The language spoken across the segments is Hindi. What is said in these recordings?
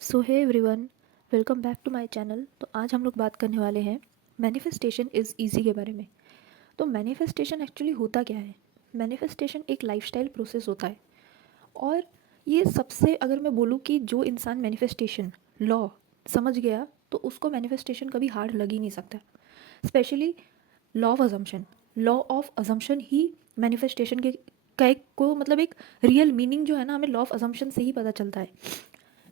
So hey everyone, welcome back to my channel. तो आज हम लोग बात करने वाले हैं मैनिफेस्टेशन इज़ ईजी के बारे में। तो मैनिफेस्टेशन एक्चुअली होता क्या है? मैनिफेस्टेशन एक लाइफस्टाइल प्रोसेस होता है। और ये सबसे, अगर मैं बोलूँ कि जो इंसान मैनिफेस्टेशन लॉ समझ गया तो उसको मैनिफेस्टेशन कभी हार्ड लग ही नहीं सकता। Specially law of assumption, law of assumption he manifestation के का एक को मतलब एक रियल मीनिंग जो है ना, हमें लॉ ऑफ अजम्पशन से ही पता चलता है।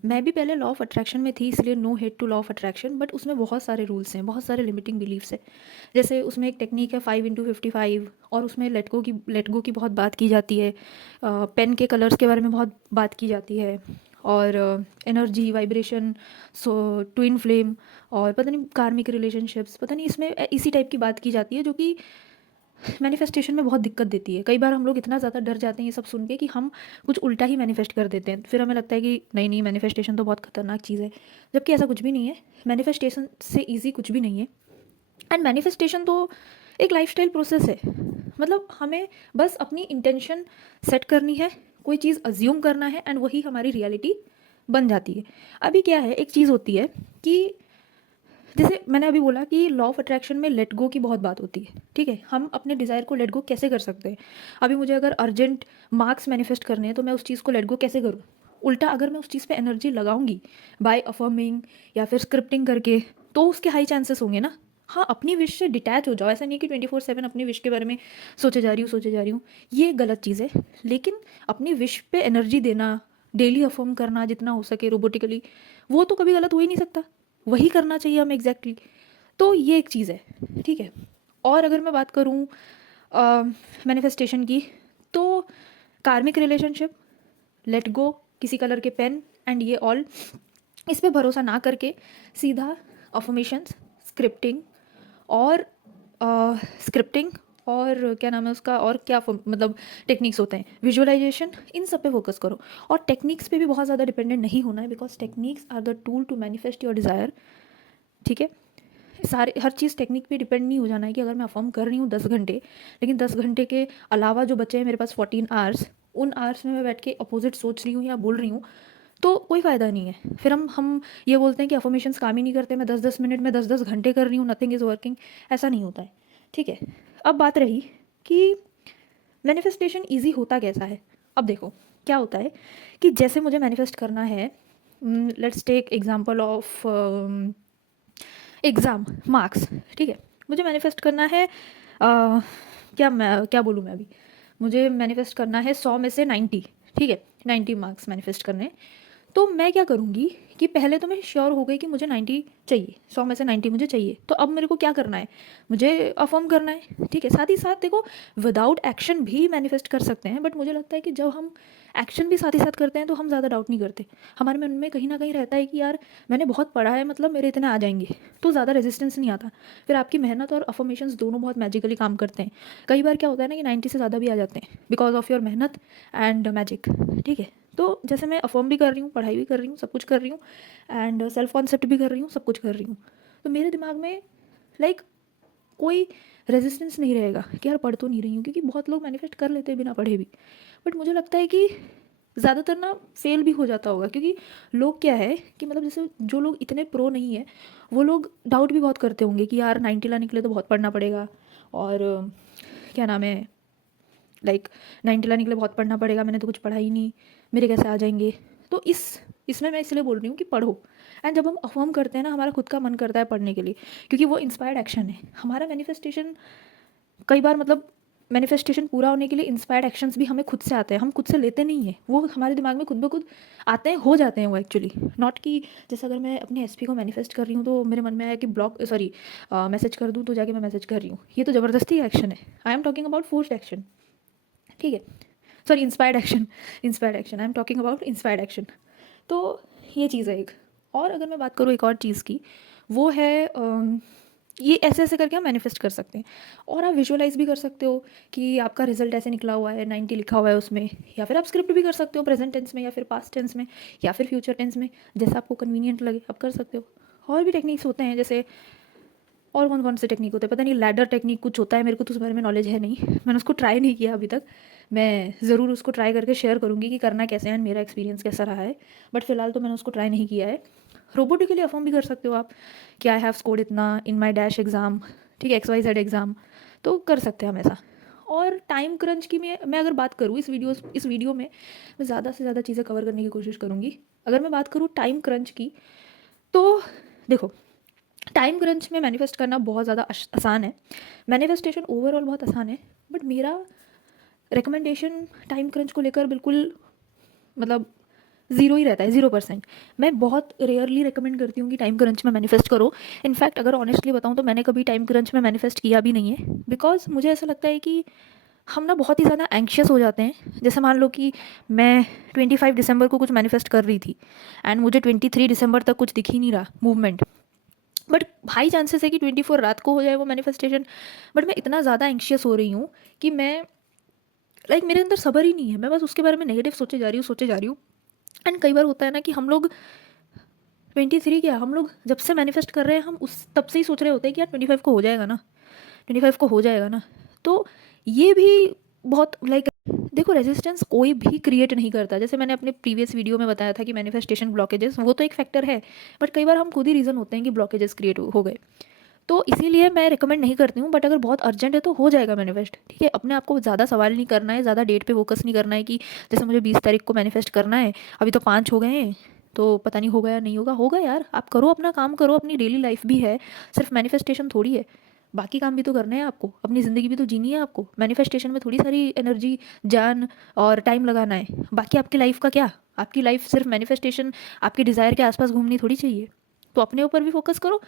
मैं भी पहले लॉ ऑफ अट्रैक्शन में थी, इसलिए no hate to law of attraction, but उसमें बहुत सारे रूल्स हैं, बहुत सारे लिमिटिंग बिलीफ्स है। जैसे उसमें एक टेक्निक है 5x55, और उसमें लेट गो की बहुत बात की जाती है। पेन के कलर्स के बारे में बहुत बात की जाती है। और एनर्जी वाइब्रेशन, सो ट्विन फ्लेम, और पता नहीं कार्मिक रिलेशनशिप्स, पता नहीं इसमें इसी टाइप की बात की जाती है, जो कि मैनिफेस्टेशन में बहुत दिक्कत देती है। कई बार हम लोग इतना ज़्यादा डर जाते हैं ये सब सुन के कि हम कुछ उल्टा ही मैनिफेस्ट कर देते हैं। फिर हमें लगता है कि नहीं नहीं, मैनिफेस्टेशन तो बहुत खतरनाक चीज़ है, जबकि ऐसा कुछ भी नहीं है। मैनिफेस्टेशन से इजी कुछ भी नहीं है। एंड मैनिफेस्टेशन तो एक लाइफस्टाइल प्रोसेस है। मतलब हमें बस अपनी इंटेंशन सेट करनी है, कोई चीज़ अज्यूम करना है, एंड वही हमारी रियलिटी बन जाती है। अभी क्या है, एक चीज़ होती है कि जैसे मैंने अभी बोला कि लॉ ऑफ अट्रैक्शन में लेट गो की बहुत बात होती है। ठीक है, हम अपने डिज़ायर को लेट गो कैसे कर सकते हैं? अभी मुझे अगर अर्जेंट मार्क्स मैनिफेस्ट करने हैं तो मैं उस चीज़ को लेट गो कैसे करूँ? उल्टा अगर मैं उस चीज़ पे एनर्जी लगाऊंगी बाय अफर्मिंग या फिर स्क्रिप्टिंग करके, तो उसके हाई चांसेस होंगे ना। हाँ, अपनी विश से डिटैच हो जाओ, ऐसा नहीं कि 24/7 अपनी विश के बारे में सोचे जा रही हूँ, ये गलत चीज़ है। लेकिन अपनी विश पे एनर्जी देना, डेली अफर्म करना जितना हो सके रोबोटिकली, वो तो कभी गलत हो ही नहीं सकता। वही करना चाहिए हमें एग्जैक्टली तो ये एक चीज़ है। ठीक है। और अगर मैं बात करूँ मैनिफेस्टेशन की, तो कार्मिक रिलेशनशिप, लेट गो, किसी कलर के पेन, एंड ये ऑल, इस पे भरोसा ना करके सीधा अफर्मेशंस, स्क्रिप्टिंग और स्क्रिप्टिंग और क्या नाम है उसका, और क्या मतलब टेक्निक्स होते हैं, विजुअलाइजेशन, इन सब पे फोकस करो। और टेक्निक्स पे भी बहुत ज़्यादा डिपेंडेंट नहीं होना है, because techniques are the tool to manifest your desire. ठीक है। सारे हर चीज़ टेक्निक पे डिपेंड नहीं हो जाना है कि अगर मैं अफर्म कर रही हूँ 10 घंटे, लेकिन 10 घंटे के अलावा जो बचे हैं मेरे पास 14 आवर्स, उन आवर्स में मैं बैठ के अपोजिट सोच रही हूँ या बोल रही हूँ, तो कोई फ़ायदा नहीं है। फिर हम ये बोलते हैं कि अफर्मेशंस काम ही नहीं करते, मैं 10-10 मिनट में 10-10 घंटे कर रही हूँ, नथिंग इज़ वर्किंग। ऐसा नहीं होता है। ठीक है। अब बात रही कि मैनिफेस्टेशन ईजी होता कैसा है। अब देखो क्या होता है कि जैसे मुझे मैनिफेस्ट करना है, let's take example of exam marks. ठीक है, मुझे मैनिफेस्ट करना है क्या बोलूँ मैं अभी, मुझे मैनिफेस्ट करना है 100 में से 90। ठीक है, 90 मार्क्स मैनिफेस्ट करने हैं। तो मैं क्या करूँगी कि पहले तो मैं श्योर हो गई कि मुझे 90 चाहिए, 100 में से 90 मुझे चाहिए। तो अब मेरे को क्या करना है, मुझे अफर्म करना है। ठीक है, साथ ही साथ देखो, विदाउट एक्शन भी मैनिफेस्ट कर सकते हैं, बट मुझे लगता है कि जब हम एक्शन भी साथ ही साथ करते हैं तो हम ज़्यादा डाउट नहीं करते। हमारे मन में कहीं ना कहीं रहता है कि यार मैंने बहुत पढ़ा है, मतलब मेरे इतने आ जाएंगे, तो ज़्यादा रेजिस्टेंस नहीं आता। फिर आपकी मेहनत और अफर्मेशंस दोनों बहुत मैजिकली काम करते हैं। कई बार क्या होता है ना कि 90 से ज़्यादा भी आ जाते हैं बिकॉज ऑफ योर मेहनत एंड मैजिक। ठीक है, तो जैसे मैं अफर्म भी कर रही हूँ, पढ़ाई भी कर रही हूँ, सब कुछ कर रही हूँ, एंड सेल्फ कॉन्सेप्ट भी कर रही हूँ, सब कुछ कर रही हूँ, तो मेरे दिमाग में लाइक कोई रेजिस्टेंस नहीं रहेगा कि यार पढ़ तो नहीं रही हूँ, क्योंकि बहुत लोग मैनिफेस्ट कर लेते हैं बिना पढ़े भी। बट मुझे लगता है कि ज़्यादातर ना फेल भी हो जाता होगा, क्योंकि लोग क्या है कि मतलब जैसे जो लोग इतने प्रो नहीं है, वो लोग डाउट भी बहुत करते होंगे कि यार 90 लाने के लिए तो बहुत पढ़ना पड़ेगा, और क्या नाम है, लाइक 90 लाने के लिए बहुत पढ़ना पड़ेगा, मैंने तो कुछ पढ़ा ही नहीं, मेरे कैसे आ जाएंगे। तो इसमें मैं इसलिए बोल रही हूँ कि पढ़ो। एंड जब हम अफर्म करते हैं ना, हमारा खुद का मन करता है पढ़ने के लिए, क्योंकि वो इंस्पायर्ड एक्शन है। हमारा मैनिफेस्टेशन कई बार मतलब मैनिफेस्टेशन पूरा होने के लिए इंस्पायर्ड एक्शंस भी हमें खुद से आते हैं, हम खुद से लेते नहीं हैं, वो हमारे दिमाग में खुद ब खुद आते हैं, हो जाते हैं वो एक्चुअली। नॉट कि जैसे अगर मैं अपने एसपी को मैनिफेस्ट कर रही हूँ तो मेरे मन में आया कि ब्लॉग सॉरी मैसेज कर दूँ, तो जाके मैं मैसेज कर रही हूँ, ये तो ज़बरदस्ती एक्शन है। I am talking about forced action. ठीक है, sorry inspired action, inspired action, I am talking about inspired action. तो ये चीज़ है एक। और अगर मैं बात करूँ एक और चीज़ की, वो है ये ऐसे ऐसे करके हम मैनिफेस्ट कर सकते हैं। और आप विजुअलाइज भी कर सकते हो कि आपका रिजल्ट ऐसे निकला हुआ है, 90 लिखा हुआ है उसमें, या फिर आप स्क्रिप्ट भी कर सकते हो प्रेजेंट टेंस में, या फिर पास्ट टेंस में, या फिर फ्यूचर टेंस में, जैसा आपको कन्वीनियंट लगे आप कर सकते हो। और भी टेक्निक्स होते हैं, जैसे और कौन कौन से टेक्निक होते हैं पता नहीं, लैडर टेक्निक कुछ होता है, मेरे को तो उस बारे में नॉलेज है नहीं, मैंने उसको ट्राई नहीं किया अभी तक। मैं ज़रूर उसको ट्राई करके शेयर करूँगी कि करना कैसे है एंड मेरा एक्सपीरियंस कैसा रहा है, बट फ़िलहाल तो मैंने उसको ट्राई नहीं किया है। रोबोटिकली अफर्म भी कर सकते हो आप कि आई हैव स्कोर्ड इतना इन माई डैश एग्ज़ाम, ठीक है, XYZ एग्ज़ाम, तो कर सकते हैं हम ऐसा। और टाइम क्रंच की मैं अगर बात करूँ इस वीडियो में मैं ज़्यादा से ज़्यादा चीज़ें कवर करने की कोशिश करूँगी। अगर मैं बात करूँ टाइम क्रंच की, तो देखो, टाइम क्रंच में मैनिफेस्ट करना बहुत ज़्यादा आसान है, मैनिफेस्टेशन ओवरऑल बहुत आसान है, बट मेरा रिकमेंडेशन टाइम क्रंच को लेकर बिल्कुल मतलब ज़ीरो ही रहता है, 0%। मैं बहुत रेयरली रिकमेंड करती हूँ कि टाइम क्रंच में मैनिफेस्ट करो। इनफैक्ट अगर ऑनेस्टली बताऊँ तो मैंने कभी टाइम क्रंच में मैनिफेस्ट किया भी नहीं है, बिकॉज मुझे ऐसा लगता है कि हम ना बहुत ही ज़्यादा एंक्शियस हो जाते हैं। जैसे मान लो कि मैं 25 दिसंबर को कुछ मैनिफेस्ट कर रही थी एंड मुझे 23 दिसंबर तक कुछ दिख ही नहीं रहा मूवमेंट, बट हाई चांसेस है कि 24 रात को हो जाए वो मैनिफेस्टेशन। बट मैं इतना ज़्यादा एंक्शियस हो रही हूँ कि मैं मेरे अंदर सब्र ही नहीं है, मैं बस उसके बारे में नेगेटिव सोचे जा रही हूँ। एंड कई बार होता है ना कि हम लोग 23 क्या, हम लोग जब से मैनिफेस्ट कर रहे हैं हम उस तब से ही सोच रहे होते हैं कि यार 25 को हो जाएगा ना, 25 को हो जाएगा ना। तो ये भी बहुत देखो, रेजिस्टेंस कोई भी क्रिएट नहीं करता। जैसे मैंने अपने प्रीवियस वीडियो में बताया था कि मैनिफेस्टेशन ब्लॉकेजेस वो तो एक फैक्टर है, बट कई बार हम खुद ही रीज़न होते हैं कि ब्लॉकेजेस क्रिएट हो गए। तो इसीलिए मैं रिकमेंड नहीं करती हूँ, बट अगर बहुत अर्जेंट है तो हो जाएगा मैनिफेस्ट, ठीक है। अपने आप को ज़्यादा सवाल नहीं करना है, ज़्यादा डेट पे फोकस नहीं करना है कि जैसे मुझे 20 तारीख को मैनिफेस्ट करना है, अभी तो 5 हो गए हैं, तो पता नहीं होगा या नहीं होगा। होगा यार, आप करो, अपना काम करो, अपनी डेली लाइफ भी है, सिर्फ मैनिफेस्टेशन थोड़ी है, बाकी काम भी तो करने हैं आपको, अपनी ज़िंदगी भी तो जीनी है आपको। मैनिफेस्टेशन में थोड़ी सारी एनर्जी, जान और टाइम लगाना है, बाकी आपकी लाइफ का क्या। आपकी लाइफ सिर्फ मैनिफेस्टेशन, आपके डिज़ायर के आसपास घूमनी थोड़ी चाहिए। तो अपने ऊपर भी फोकस करो,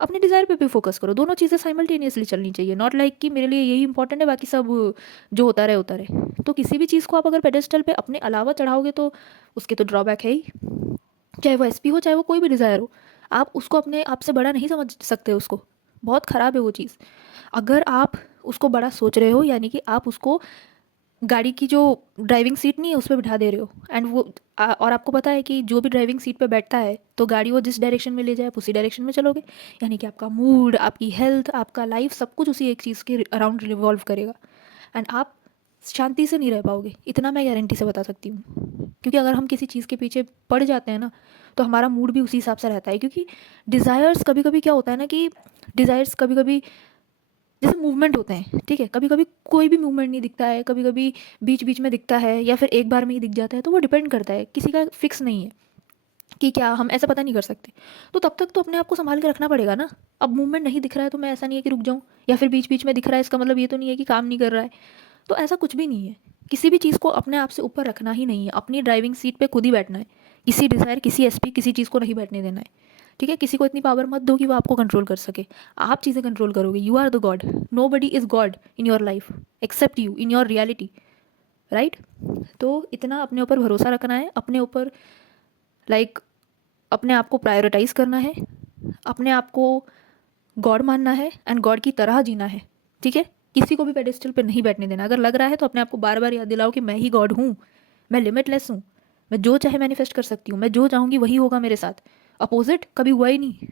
अपने डिज़ायर पे भी फोकस करो, दोनों चीज़ें साइमल्टेनियसली चलनी चाहिए। नॉट लाइक कि मेरे लिए यही इंपॉर्टेंट है, बाकी सब जो होता रहे। तो किसी भी चीज़ को आप अगर पेडेस्टल पे अपने अलावा चढ़ाओगे तो उसके तो ड्रॉबैक है ही, चाहे वो SP हो, चाहे वो कोई भी डिज़ायर हो। आप उसको अपने आप से बड़ा नहीं समझ सकते, उसको बहुत ख़राब है वो चीज़। अगर आप उसको बड़ा सोच रहे हो, यानी कि आप उसको गाड़ी की जो ड्राइविंग सीट नहीं है उस पर बिठा दे रहे हो, एंड और आपको पता है कि जो भी ड्राइविंग सीट पे बैठता है तो गाड़ी वो जिस डायरेक्शन में ले जाए आप उसी डायरेक्शन में चलोगे, यानी कि आपका मूड, आपकी हेल्थ, आपका लाइफ, सब कुछ उसी एक चीज़ के अराउंड रिवॉल्व करेगा, एंड आप शांति से नहीं रह पाओगे। इतना मैं गारंटी से बता सकती हूँ, क्योंकि अगर हम किसी चीज़ के पीछे पड़ जाते हैं ना तो हमारा मूड भी उसी हिसाब से रहता है। क्योंकि डिज़ायर्स कभी कभी क्या होता है ना कि डिज़ायर्स कभी कभी जैसे मूवमेंट होते हैं, ठीक है, कभी कभी कोई भी मूवमेंट नहीं दिखता है, कभी कभी बीच बीच में दिखता है, या फिर एक बार में ही दिख जाता है। तो वो डिपेंड करता है, किसी का फिक्स नहीं है कि क्या, हम ऐसा पता नहीं कर सकते। तो तब तक तो अपने आप को संभाल के रखना पड़ेगा ना। अब मूवमेंट नहीं दिख रहा है तो मैं ऐसा नहीं है कि रुक जाऊँ, या फिर बीच बीच में दिख रहा है इसका मतलब ये तो नहीं है कि काम नहीं कर रहा है। तो ऐसा कुछ भी नहीं है, किसी भी चीज़ को अपने आप से ऊपर रखना ही नहीं है, अपनी ड्राइविंग सीट पे खुद ही बैठना है। किसी डिज़ायर, किसी SP, किसी चीज़ को नहीं बैठने देना है, ठीक है। किसी को इतनी पावर मत दो कि वो आपको कंट्रोल कर सके, आप चीज़ें कंट्रोल करोगे। You are the god, nobody is god in your life except you in your reality, right. तो इतना अपने ऊपर भरोसा रखना है, अपने ऊपर अपने आप को प्रायोरिटाइज करना है, अपने आप को गॉड मानना है एंड गॉड की तरह जीना है, ठीक है। किसी को भी पेडेस्टल पे नहीं बैठने देना। अगर लग रहा है तो अपने आप को बार बार याद दिलाओ कि मैं ही गॉड हूँ, मैं लिमिटलेस हूँ, मैं जो चाहे मैनिफेस्ट कर सकती हूँ, मैं जो चाहूँगी वही होगा मेरे साथ, अपोजिट कभी हुआ ही नहीं।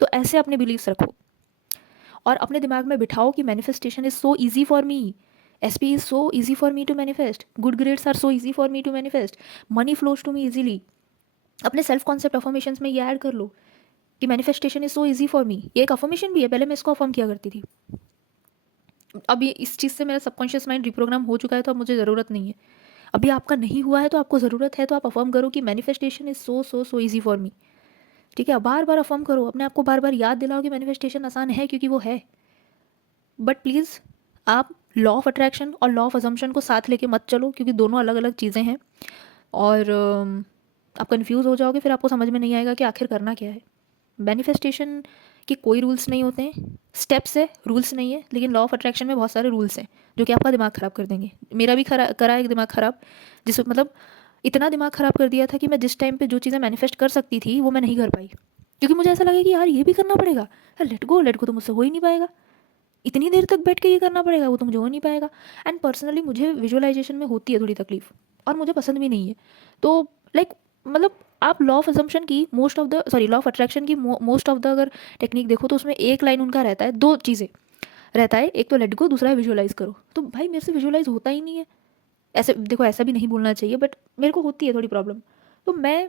तो ऐसे अपने बिलीव्स रखो और अपने दिमाग में बिठाओ कि manifestation is so easy for me, SP is so easy for me to manifest, good grades are so easy for me to manifest, money flows to me easily. अपने सेल्फ कॉन्सेप्ट अफर्मेशंस में ये ऐड कर लो कि manifestation is so easy for me. ये एक अफर्मेशन भी है, पहले मैं इसको अफर्म किया करती थी, अब ये इस चीज़ से मेरा सबकॉन्शियस माइंड रिप्रोग्राम हो चुका है, तो अब मुझे ज़रूरत नहीं है। अभी आपका नहीं हुआ है तो आपको ज़रूरत है, तो आप अफर्म करो कि manifestation is so so so easy for मी, ठीक है। बार बार अफर्म करो, अपने आप को बार बार याद दिलाओ कि मैनिफेस्टेशन आसान है, क्योंकि वो है। बट प्लीज़ आप लॉ ऑफ अट्रैक्शन और लॉ ऑफ अजम्पशन को साथ लेके मत चलो, क्योंकि दोनों अलग अलग चीज़ें हैं, और आप कंफ्यूज हो जाओगे, फिर आपको समझ में नहीं आएगा कि आखिर करना क्या है। मैनिफेस्टेशन के कोई रूल्स नहीं होते हैं, स्टेप्स है, रूल्स नहीं है। लेकिन लॉ ऑफ अट्रैक्शन में बहुत सारे रूल्स हैं जो कि आपका दिमाग ख़राब कर देंगे। मेरा भी करा एक दिमाग ख़राब, जिस मतलब इतना दिमाग ख़राब कर दिया था कि मैं जिस टाइम पे जो चीज़ें मैनिफेस्ट कर सकती थी वो मैं नहीं कर पाई, क्योंकि मुझे ऐसा लगा कि यार ये भी करना पड़ेगा, यार लेट गो तो मुझसे हो ही नहीं पाएगा, इतनी देर तक बैठ के ये करना पड़ेगा, वो तो मुझे हो नहीं पाएगा। एंड पर्सनली मुझे विजुअलाइजेशन में होती है थोड़ी तकलीफ, और मुझे पसंद भी नहीं है। तो लाइक मतलब आप लॉ ऑफ अजम्पशन की लॉ ऑफ अट्रैक्शन की मोस्ट ऑफ द अगर टेक्निक देखो तो उसमें एक लाइन उनका रहता है, दो चीज़ें रहता है, एक तो लेट गो, दूसरा है विजुअलाइज करो। तो भाई मेरे से विजुअलाइज होता ही नहीं है, ऐसे देखो, ऐसा भी नहीं बोलना चाहिए, बट मेरे को होती है थोड़ी प्रॉब्लम। तो मैं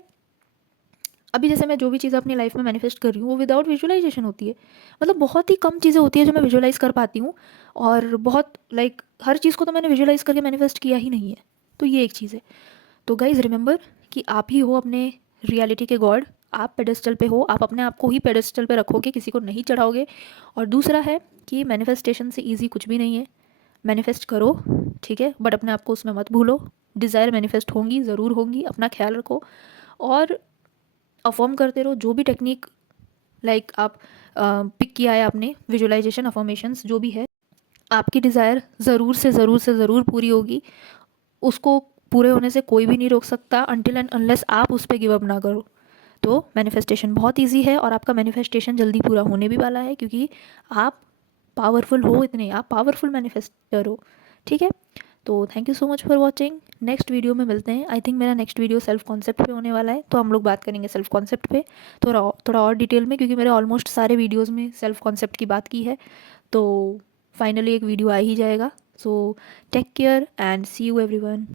अभी जैसे मैं जो भी चीज़ अपनी लाइफ में मैनिफेस्ट कर रही हूँ वो विदाउट विजुअलाइजेशन होती है। मतलब बहुत ही कम चीज़ें होती है जो मैं विजुअलाइज कर पाती हूँ, और बहुत लाइक हर चीज़ को तो मैंने विजुअलाइज करके मैनिफेस्ट किया ही नहीं है। तो ये एक चीज़ है। तो गाइज रिमेंबर कि आप ही हो अपने रियलिटी के गॉड। आप पेडेस्टल पे हो, आप अपने आप को ही पेडेस्टल पे रखोगे, किसी को नहीं चढ़ाओगे। और दूसरा है कि मैनिफेस्टेशन से इजी कुछ भी नहीं है। मैनिफेस्ट करो, ठीक है, बट अपने आप को उसमें मत भूलो। डिज़ायर मैनिफेस्ट होंगी, ज़रूर होंगी, अपना ख्याल रखो। और अफर्म करते रहो जो भी टेक्निक लाइक आप पिक किया है आपने, विजुअलाइजेशन, अफर्मेशंस, जो भी है, आपकी डिज़ायर ज़रूर से ज़रूर से ज़रूर पूरी होगी। उसको पूरे होने से कोई भी नहीं रोक सकता अनटिल एंड अनलेस आप उस पर गिव अप ना करो। तो मैनिफेस्टेशन बहुत इजी है, और आपका मैनिफेस्टेशन जल्दी पूरा होने भी वाला है, क्योंकि आप पावरफुल हो, इतने आप पावरफुल मैनिफेस्टर हो। ठीक है। तो thank you so much for watching. Next video में मिलते हैं। आई थिंक मेरा नेक्स्ट वीडियो सेल्फ कॉन्सेप्ट पे होने वाला है, तो हम लोग बात करेंगे सेल्फ कॉन्सेप्ट पे थोड़ा और डिटेल में, क्योंकि मेरे ऑलमोस्ट सारे वीडियोज़ में सेल्फ कॉन्सेप्ट की बात की है। तो फाइनली एक वीडियो आ ही जाएगा। So take care and see you everyone.